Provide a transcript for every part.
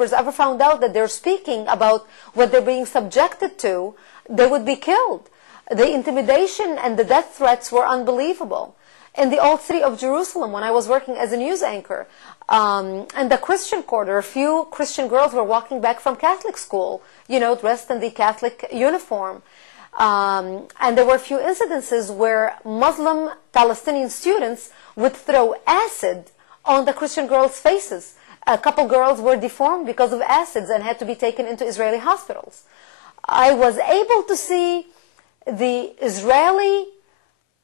neighbors ever found out that they're speaking about what they're being subjected to, they would be killed. The intimidation and the death threats were unbelievable. In the old city of Jerusalem, when I was working as a news anchor, in the Christian quarter, a few Christian girls were walking back from Catholic school, dressed in the Catholic uniform. And there were a few incidences where Muslim Palestinian students would throw acid on the Christian girls' faces. A couple girls were deformed because of acids and had to be taken into Israeli hospitals. I was able to see the Israeli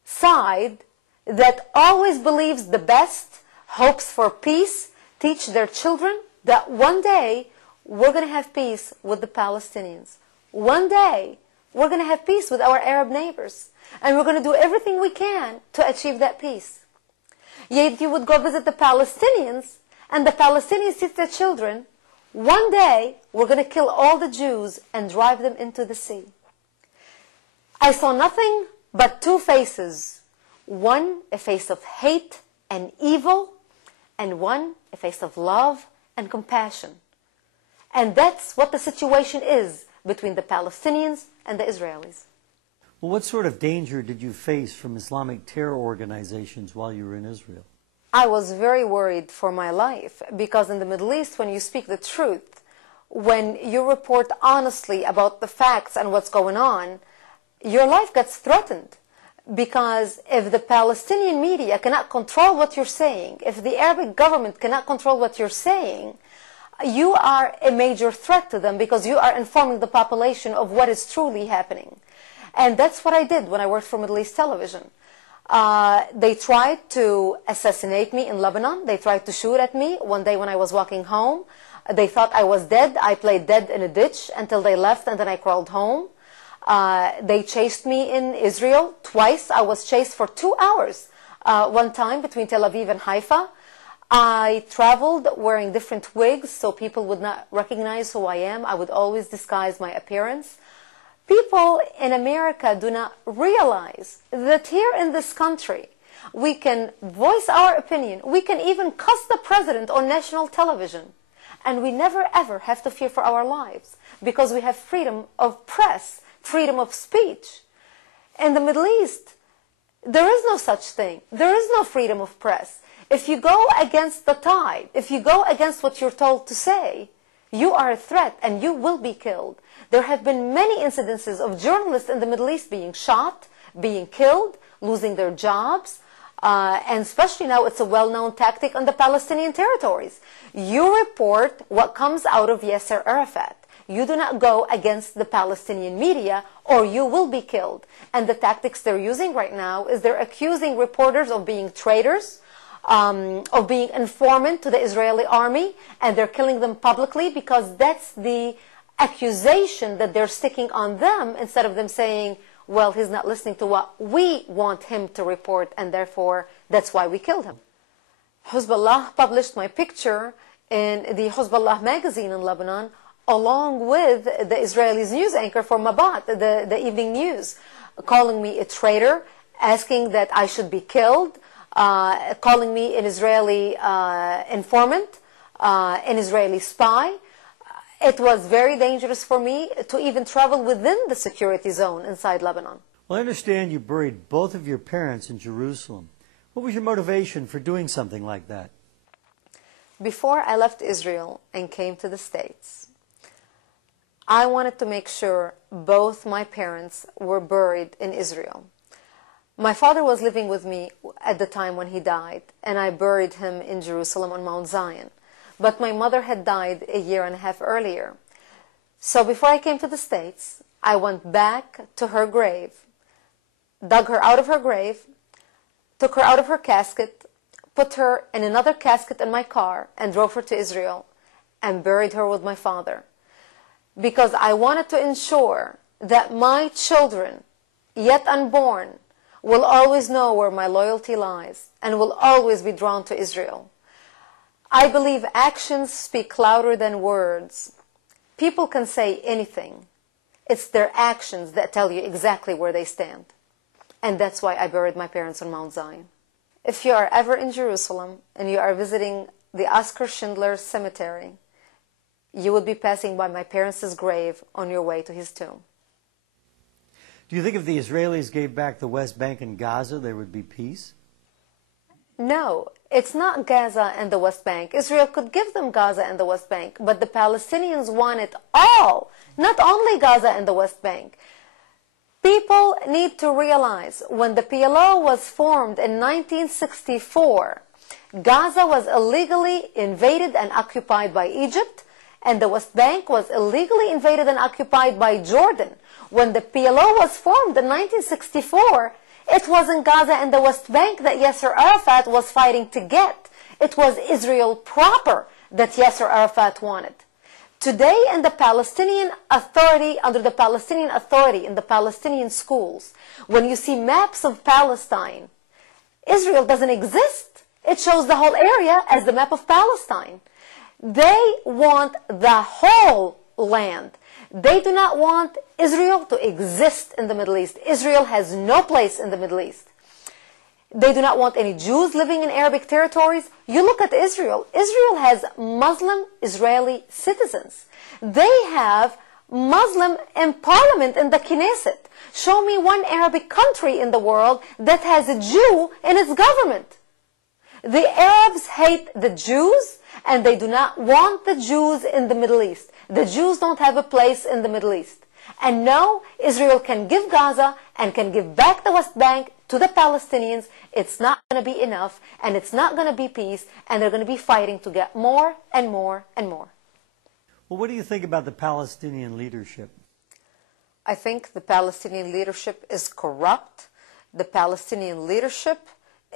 side that always believes the best, hopes for peace, teach their children that one day we're going to have peace with the Palestinians. One day we're going to have peace with our Arab neighbors. And we're going to do everything we can to achieve that peace. Yet you would go visit the Palestinians, and the Palestinians teach their children, one day we're going to kill all the Jews and drive them into the sea. I saw nothing but two faces. One, a face of hate and evil, and one, a face of love and compassion. And that's what the situation is between the Palestinians and the Israelis. Well, what sort of danger did you face from Islamic terror organizations while you were in Israel? I was very worried for my life, because in the Middle East, when you speak the truth, when you report honestly about the facts and what's going on, your life gets threatened. Because if the Palestinian media cannot control what you're saying, if the Arabic government cannot control what you're saying, you are a major threat to them, because you are informing the population of what is truly happening. And that's what I did when I worked for Middle East television. They tried to assassinate me in Lebanon. They tried to shoot at me one day when I was walking home. They thought I was dead. I played dead in a ditch until they left, and then I crawled home. They chased me in Israel twice. I was chased for 2 hours, one time between Tel Aviv and Haifa. I traveled wearing different wigs so people would not recognize who I am. I would always disguise my appearance. People in America do not realize that here in this country, we can voice our opinion. We can even cuss the president on national television. And we never ever have to fear for our lives, because we have freedom of press, freedom of speech. In the Middle East, there is no such thing. There is no freedom of press. If you go against the tide, if you go against what you're told to say, you are a threat and you will be killed. There have been many incidences of journalists in the Middle East being shot, being killed, losing their jobs, and especially now it's a well-known tactic on the Palestinian territories. You report what comes out of Yasser Arafat. You do not go against the Palestinian media or you will be killed. And the tactics they're using right now is they're accusing reporters of being traitors, of being informant to the Israeli army, and they're killing them publicly, because that's the accusation that they're sticking on them, instead of them saying, well, he's not listening to what we want him to report, and therefore that's why we killed him. Hezbollah published my picture in the Hezbollah magazine in Lebanon, along with the Israelis news anchor for Mabat, the evening news, calling me a traitor, asking that I should be killed, calling me an Israeli informant, an Israeli spy. It was very dangerous for me to even travel within the security zone inside Lebanon. Well, I understand you buried both of your parents in Jerusalem. What was your motivation for doing something like that? Before I left Israel and came to the States, I wanted to make sure both my parents were buried in Israel. My father was living with me at the time when he died, and I buried him in Jerusalem on Mount Zion. But my mother had died a year and a half earlier. So before I came to the States, I went back to her grave, dug her out of her grave, took her out of her casket, put her in another casket in my car, and drove her to Israel and buried her with my father. Because I wanted to ensure that my children, yet unborn, will always know where my loyalty lies and will always be drawn to Israel. I believe actions speak louder than words. People can say anything. It's their actions that tell you exactly where they stand. And that's why I buried my parents on Mount Zion. If you are ever in Jerusalem and you are visiting the Oskar Schindler Cemetery, you would be passing by my parents' grave on your way to his tomb. Do you think if the Israelis gave back the West Bank and Gaza, there would be peace? No, it's not Gaza and the West Bank. Israel could give them Gaza and the West Bank, but the Palestinians want it all, not only Gaza and the West Bank. People need to realize when the PLO was formed in 1964, Gaza was illegally invaded and occupied by Egypt, and the West Bank was illegally invaded and occupied by Jordan. When the PLO was formed in 1964, it wasn't Gaza and the West Bank that Yasser Arafat was fighting to get. It was Israel proper that Yasser Arafat wanted. Today in the Palestinian Authority, under the Palestinian Authority, in the Palestinian schools, when you see maps of Palestine, Israel doesn't exist. It shows the whole area as the map of Palestine. They want the whole land. They do not want Israel to exist in the Middle East. Israel has no place in the Middle East. They do not want any Jews living in Arabic territories. You look at Israel. Israel has Muslim Israeli citizens. They have Muslim in parliament in the Knesset. Show me one Arabic country in the world that has a Jew in its government. The Arabs hate the Jews, and they do not want the Jews in the Middle East. The Jews don't have a place in the Middle East. And no, Israel can give Gaza and can give back the West Bank to the Palestinians. It's not going to be enough, and it's not going to be peace, and they're going to be fighting to get more and more and more. Well, what do you think about the Palestinian leadership? I think the Palestinian leadership is corrupt. The Palestinian leadership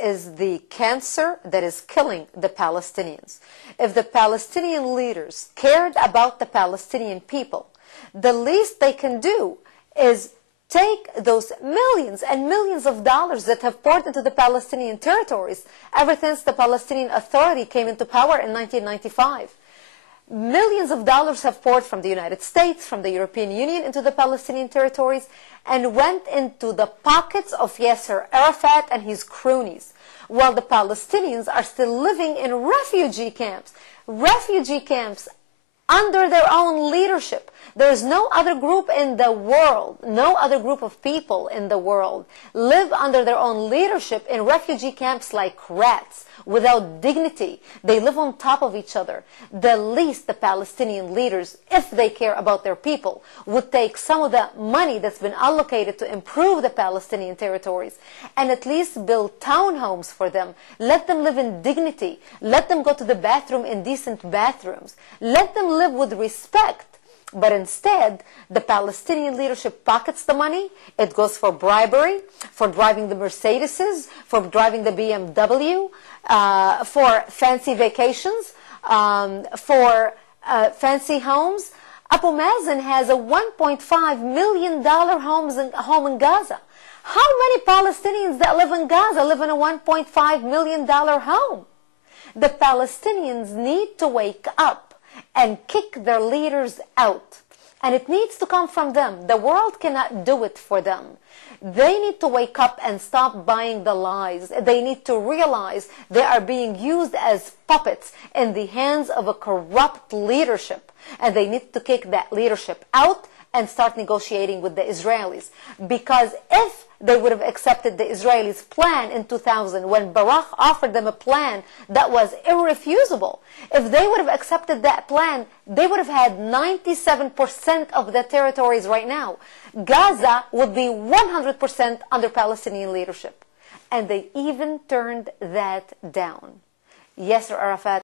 is the cancer that is killing the Palestinians. If the Palestinian leaders cared about the Palestinian people, the least they can do is take those millions and millions of dollars that have poured into the Palestinian territories ever since the Palestinian Authority came into power in 1995. Millions of dollars have poured from the United States, from the European Union into the Palestinian territories and went into the pockets of Yasser Arafat and his cronies, while the Palestinians are still living in refugee camps under their own leadership. There is no other group in the world, no other group of people in the world live under their own leadership in refugee camps like rats, without dignity. They live on top of each other. The least the Palestinian leaders, if they care about their people, would take some of the money that's been allocated to improve the Palestinian territories and at least build townhomes for them. Let them live in dignity. Let them go to the bathroom in decent bathrooms. Let them live with respect. But instead, the Palestinian leadership pockets the money. It goes for bribery, for driving the Mercedeses, for driving the BMW, for fancy vacations, for fancy homes. Abu Mazen has a $1.5 million home in Gaza. How many Palestinians that live in Gaza live in a $1.5 million home? The Palestinians need to wake up and kick their leaders out. And it needs to come from them. The world cannot do it for them. They need to wake up and stop buying the lies. They need to realize they are being used as puppets in the hands of a corrupt leadership. And they need to kick that leadership out and start negotiating with the Israelis. Because if they would have accepted the Israelis' plan in 2000, when Barak offered them a plan that was irrefusable, if they would have accepted that plan, they would have had 97% of the territories right now. Gaza would be 100% under Palestinian leadership. And they even turned that down. Yasser Arafat